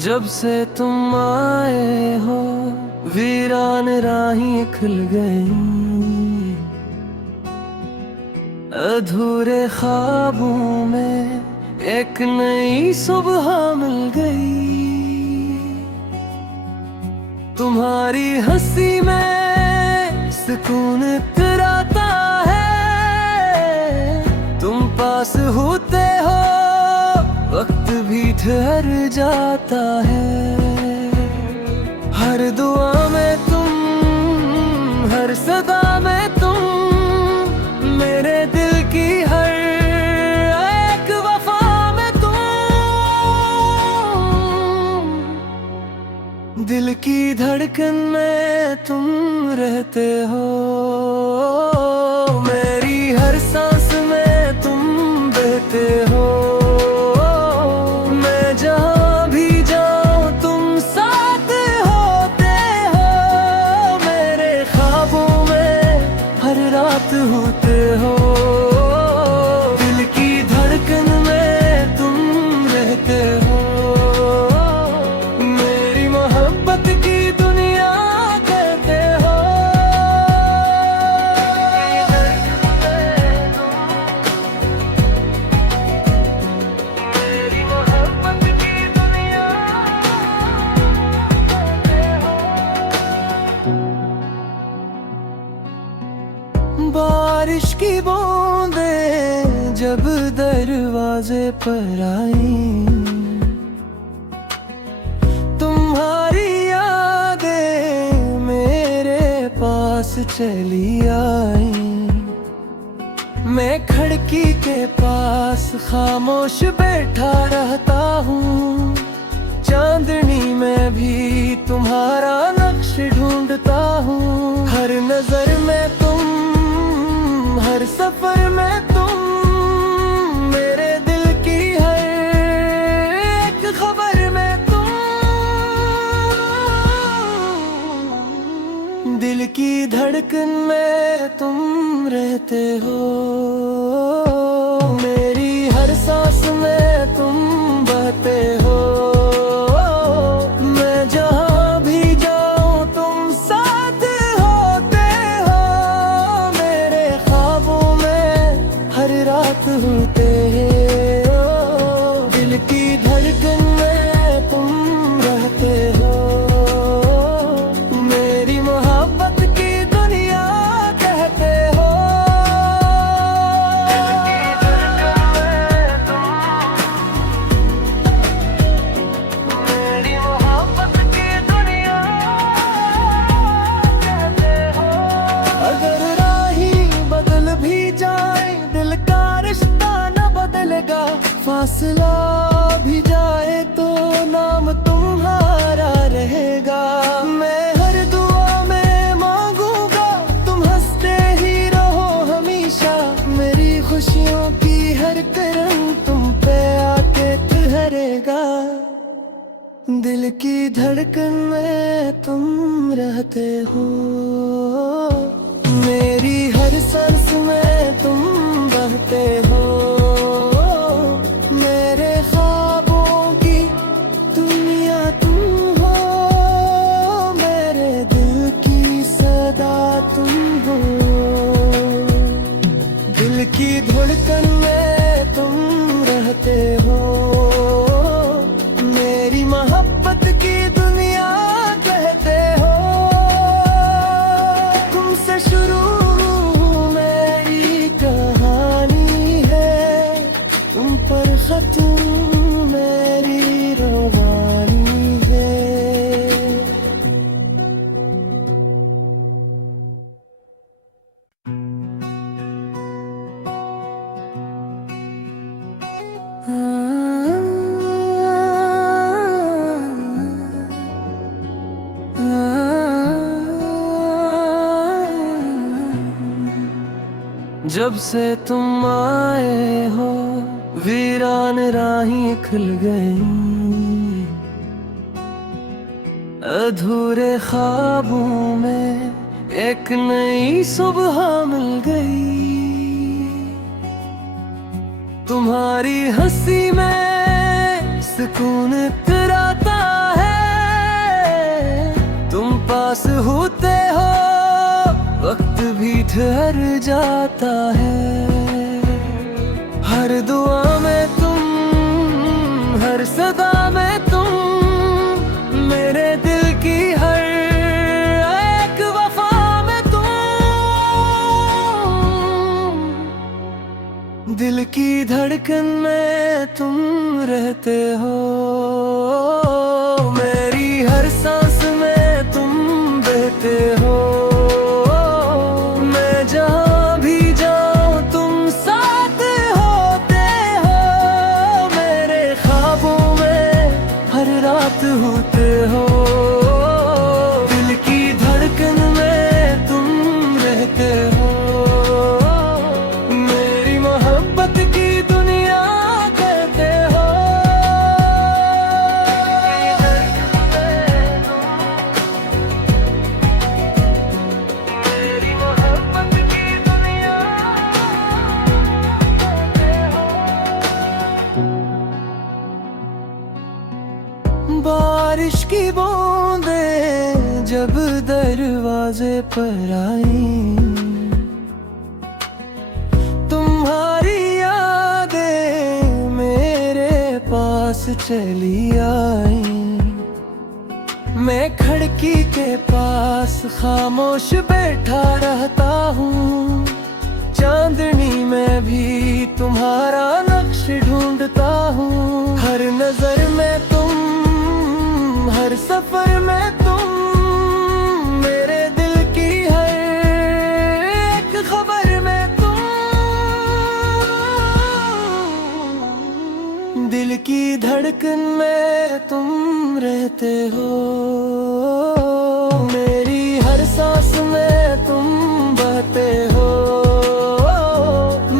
जब से तुम आए हो वीरान राहें खुल गई, अधूरे ख्वाबों में एक नई सुबह मिल गई। तुम्हारी हंसी में सुकून इतराता है, तुम पास होते हो वक्त भी ठहर जाता है। हर दुआ में तुम, हर सदा में तुम, मेरे दिल की हर एक वफा में तुम, दिल की धड़कन में तुम रहते हो। मेरी हर सांस में तुम बहते हो। होते हो दिल की धड़कन में तुम रहते हो। मेरी मोहब्बत की दुनिया कहते हो। मेरी मोहब्बत की दुनिया कहते हो। बारिश की बूंदें जब दरवाजे पर आई, तुम्हारी यादें मेरे पास चली आई। मैं खिड़की के पास खामोश बैठा रहता हूँ, चांदनी में भी तुम्हारा नक्श ढूंढता हूँ। हर नजर में तुम, हर सफर में तुम, मेरे दिल की हर एक खबर में तुम, दिल की धड़कन में तुम रहते हो। मेरी हर सांस में तुम बहते हो। मैं जहाँ भी जाऊँ तुम साथ होते हो। मेरे ख्वाबों में हर रात होते हो। दिल की धड़कन में तुम रहते हो। मेरी मोहब्बत की दुनिया कहते हो। मेरी मोहब्बत की दुनिया कहते हो। अगर राही बदल भी जाए दिल का रिश्ता न बदलेगा। फासला भी जाए तो नाम तुम्हारा रहेगा। मैं हर दुआ में मांगूंगा तुम हंसते ही रहो हमेशा। मेरी खुशियों की हर करम तुम पे आके ठहरेगा। दिल की धड़कन में तुम रहते हो। मेरी हर सांस में तुम बहते हो। मेरे ख्वाबों की दुनिया तुम हो। मेरे दिल की सदा तुम हो। दिल की धड़कन में तुम रहते हो। मेरी मोहब्बत की दुनिया कहते हो। तुमसे शुरू मेरी कहानी है, तुम पर खत्म मेरी रवानी है। जब से तुम आए हो वीरान राहें खुल गई, अधूरे ख्वाबों में एक नई सुबह मिल गई। तुम्हारी हंसी में सुकून इतराता पास होते हो वक्त भी ठहर जाता है। हर दुआ में तुम, हर सदा में तुम, मेरे दिल की हर एक वफा में तुम, दिल की धड़कन में तुम रहते हो। मेरी हर सांस में तुम बहते हो। मैं जहाँ भी जाऊँ तुम साथ होते हो। मेरे ख्वाबों में हर रात होते हो। दिल की धड़कन में तुम रहते हो। मेरी मोहब्बत की दुनिया कहते हो। मेरी मोहब्बत की दुनिया कहते हो। बारिश की बूंदें जब दरवाजे पर आई, तुम्हारी यादें मेरे पास चली आई। मैं खिड़की के पास खामोश बैठा रहता हूँ। चांदनी में भी तुम्हारा नक्श ढूंढता हूँ। हर नजर में तुम, हर सफर में तुम, मेरे दिल की हर एक खबर में तुम, दिल की धड़कन में तुम रहते हो। मेरी हर सांस में तुम बहते हो।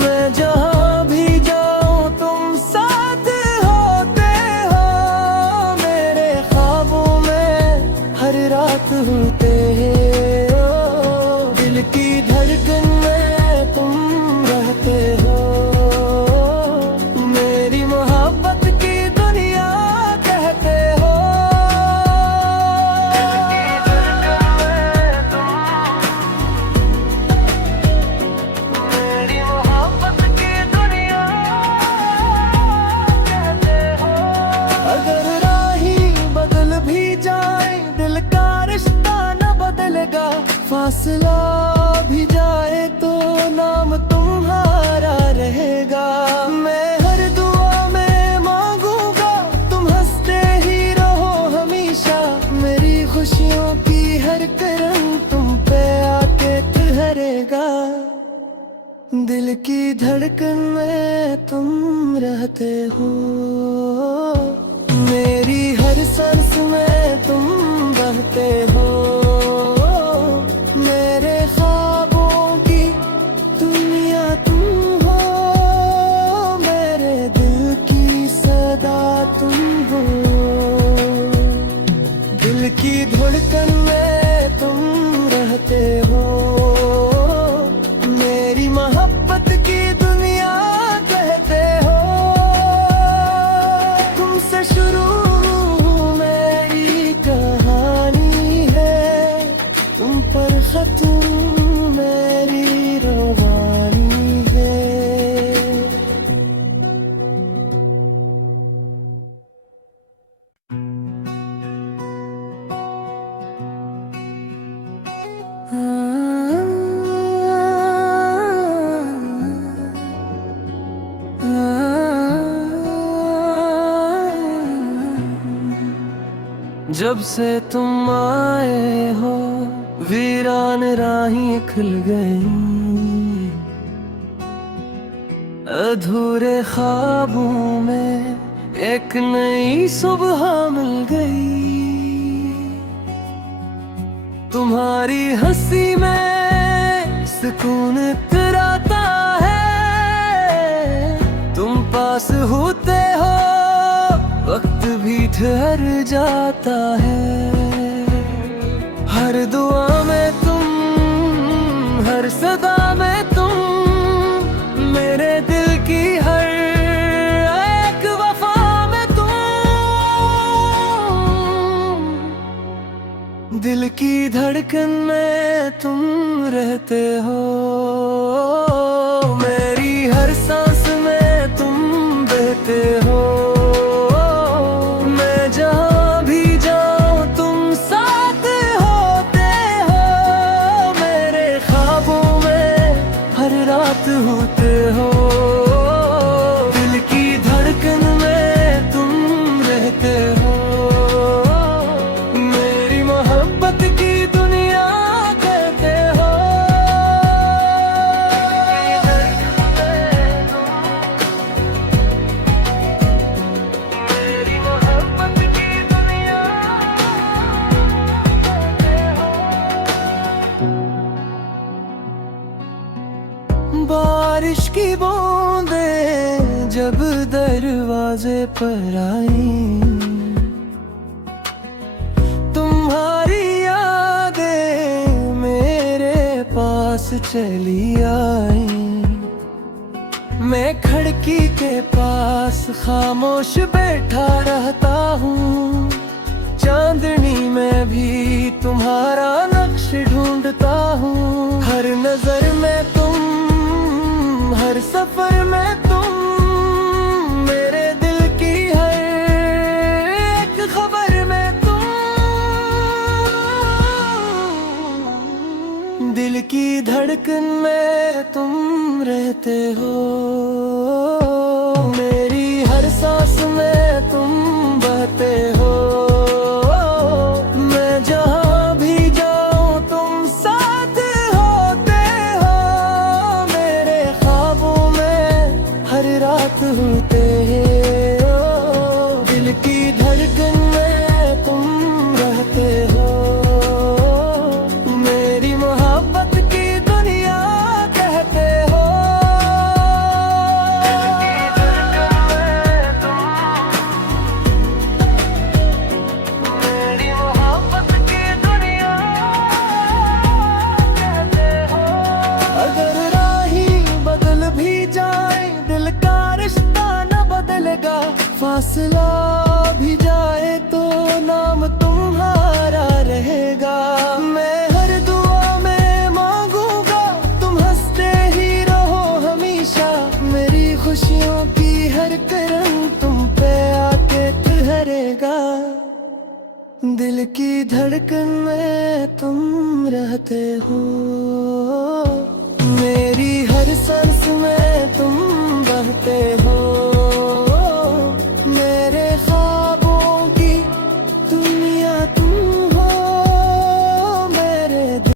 मैं जहाँ भी जाऊँ तुम साथ होते हो। मेरे ख्वाबों में हर रात होते हो। दिल की धड़कन में तुम रहते हो। मेरी मोहब्बत की दुनिया कहते हो। मेरी मोहब्बत की दुनिया कहते हो। अगर राही बदल भी जाए दिल का रिश्ता न बदलेगा। फासला भी जाए तो नाम तुम्हारा रहेगा। मैं हर दुआ में मांगूंगा तुम हंसते ही रहो हमेशा। मेरी खुशियों की हर करम तुम पे आके ठहरेगा। दिल की धड़कन में तुम रहते हो। मेरी हर सांस में तुम बहते हो। मेरे ख्वाबों की दुनिया तुम हो। मेरे दिल की सदा तुम हो। दिल की धड़कन में तुम रहते हो। मेरी मोहब्बत की दुनिया कहते हो। तुमसे शुरू मेरी कहानी है। तुम पर खत्म मेरी रवानी है। जब से तुम आए हो वीरान राहें खुल गई। अधूरे ख्वाबों में एक नई सुबह मिल गई। तुम्हारी हंसी में सुकून इतराता है। तुम पास होते हो वक्त भी ठहर जाता है। हर दुआ में तुम, हर सदा में तुम, मेरे दिल की हर एक वफा में तुम, दिल की धड़कन में तुम रहते हो, मेरी हर सांस में तुम बहते हो। मैं जहाँ भी जाऊँ तुम साथ होते हो, मेरे ख्वाबों में हर रात होते हो। दिल की धड़कन में तुम रहते हो, मेरी मोहब्बत की दुनिया कहते हो। मेरी मोहब्बत की दुनिया कहते हो। बारिश की बूंदें जब दरवाजे पर आई, तुम्हारी यादें मेरे पास चली आई। मैं खिड़की के पास खामोश बैठा रहता हूँ, चांदनी में भी तुम्हारा नक्श ढूंढता हूँ। हर नजर में तुम, हर सफर में तुम, मेरे दिल की हर एक खबर में तुम। दिल की धड़कन में तुम रहते हो, मेरी हर सांस में तुम बहते हो। मैं जहाँ भी जाऊँ तुम साथ होते हो, मेरे ख्वाबों में हर रात होते हो। दिल की धड़कन में तुम रहते हो, मेरी मोहब्बत की दुनिया कहते हो। मेरी मोहब्बत की दुनिया कहते हो। अगर राही बदल भी जाए, दिल का रिश्ता न बदलेगा। फासला भी जाए तो नाम तुम्हारा रहेगा। मैं हर दुआ में मांगूंगा तुम हंसते ही रहो हमेशा। मेरी खुशियों की हर करन तुम पे आके ठहरेगा। दिल की धड़कन में तुम रहते हो।